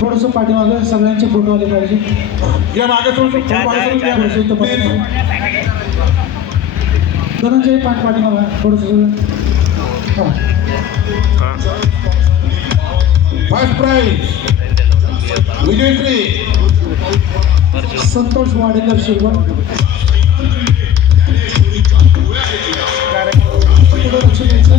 थोडंसं पाठीमागं सगळ्यांचे फोटो आले पाहिजे. या मागे धनंजय पाठीमागा थोडंसं. फर्स्ट प्राइज विजयश्री संतोष वाडेकर शिरवण. लक्ष द्यायचं.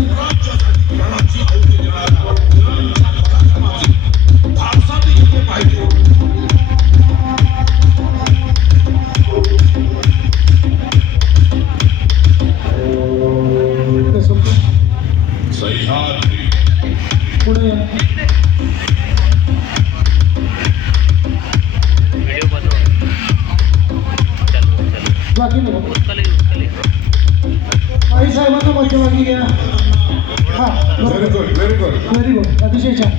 पुढे बाकी आई साहेबांना मध्यभागी घ्या. हा very good very good very good, अतिशय छान.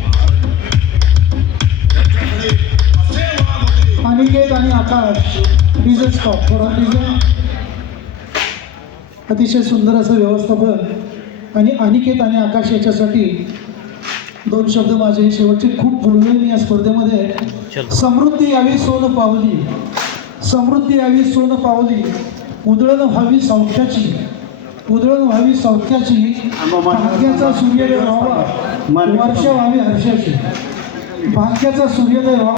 अनिकेत आणि आकाश डिझेल स्टॉप थोडा डिझेल. अतिशय सुंदर असं व्यवस्थापन. आणि अनिकेत आणि आकाश याच्यासाठी दोन शब्द माझे शेवटचे. खूप बोललोय मी या स्पर्धेमध्ये. समृद्धी यावी सोन पावली, समृद्धी यावी सोन पावली, उधळण व्हावी सौख्याची, उधळण व्हावी सौख्याची, भाग्याचा सूर्योदय व्हावा, वर्षा व्हावी हर्षाची, भाग्याचा सूर्योदय व्हावा.